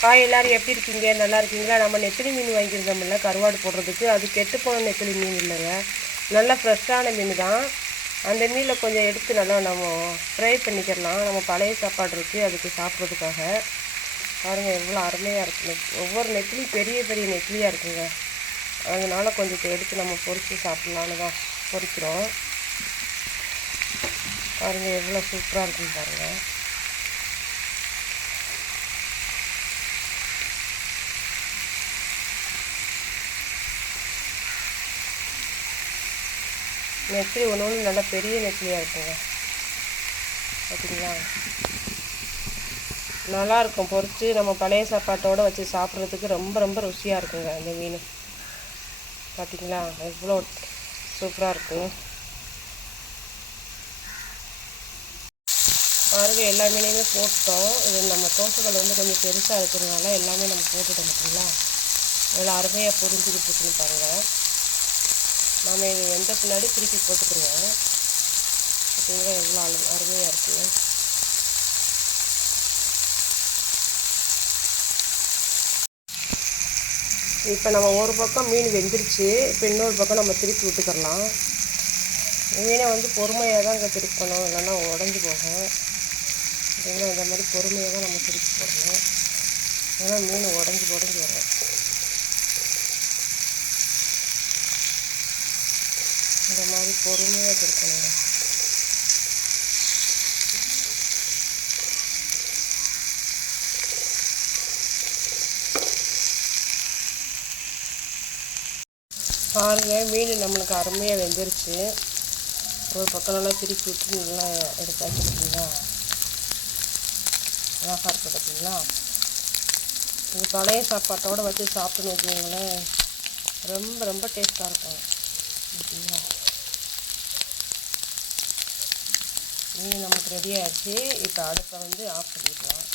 Hi எல்லோரும் எப்படி இருக்கீங்க? நல்லா இருக்கீங்களா? நம்ம நெத்திலி மீன் வாங்கியிருந்தோம்ல கருவாடு போடுறதுக்கு, அது கெட்டுப்போன நெத்திலி மீன் இல்லைங்க, நல்லா ஃப்ரெஷ்ஷான மீன் தான். அந்த மீனில் கொஞ்சம் எடுத்து நல்லா நம்ம ஃப்ரை பண்ணிக்கிறலாம். நம்ம பழைய சாப்பாடு இருக்குது அதுக்கு சாப்பிட்றதுக்காக. பாருங்கள் எவ்வளோ அருமையாக இருக்குங்க. ஒவ்வொரு நெத்திலியும் பெரிய பெரிய நெத்திலியாக இருக்குங்க. அதனால் கொஞ்சம் எடுத்து நம்ம பொரித்து சாப்பிட்லான்னு தான் பொரிக்கிறோம். பாருங்கள் எவ்வளோ சூப்பராக இருக்குன்னு பாருங்கள். நெத்திலி ஒன்று ஒன்று நல்லா பெரிய நெத்திலியாக இருக்குங்க. பார்த்தீங்களா? நல்லாயிருக்கும் பொரித்து நம்ம பழைய சாப்பாட்டோடு வச்சு சாப்பிட்றதுக்கு ரொம்ப ரொம்ப ருசியாக இருக்குங்க அந்த மீன். பார்த்தீங்களா எவ்வளோ சூப்பராக இருக்குங்க. பாருங்கள் எல்லா மீனையுமே போட்டோம். இது நம்ம தோசைகள் வந்து கொஞ்சம் பெருசாக இருக்கிறதுனால எல்லாமே நம்ம போட்டுட்டோம். பார்த்தீங்களா எவ்வளோ அருமையாக பொரிஞ்சுக்கிட்டு இருக்குன்னு பாருங்கள். நாம் இது வெந்த பின்னாடி திருப்பி போட்டுக்கிறோம். பார்த்தீங்களா எவ்வளோ அருமையாக இருக்குங்க. இப்போ நம்ம ஒரு பக்கம் மீன் வெந்துருச்சு. இப்போ இன்னொரு பக்கம் நம்ம திருப்பி விட்டுக்கிறலாம். மீனை வந்து பொறுமையாக தான் இங்கே திருப்பணும், இல்லைன்னா உடஞ்சி போகும். பார்த்தீங்களா இந்த மாதிரி பொறுமையாக தான் நம்ம திருப்பி போடணும், ஏன்னா மீன் உடஞ்சி வரும். இந்த மாதிரி பொறுமையாக திருப்பணுங்க. பாருங்கள் மீன் நம்மளுக்கு அருமையாக வெந்துருச்சு. ஒரு பக்கம் நல்லா திருப்பி விட்டு நல்லா எடுத்தாச்சு. பார்த்தீங்களா அழகாக இருக்குது. பார்த்தீங்களா இது பழைய சாப்பாட்டோடு வச்சு சாப்பிட்டுன்னு வச்சுக்கோங்களேன், ரொம்ப ரொம்ப டேஸ்ட்டாக இருக்கும். பார்த்தீங்களா மீன் நமக்கு ரெடி ஆகிடுச்சு. இப்போ அடுப்பை வந்து ஆஃப் பண்ணிக்கலாம்.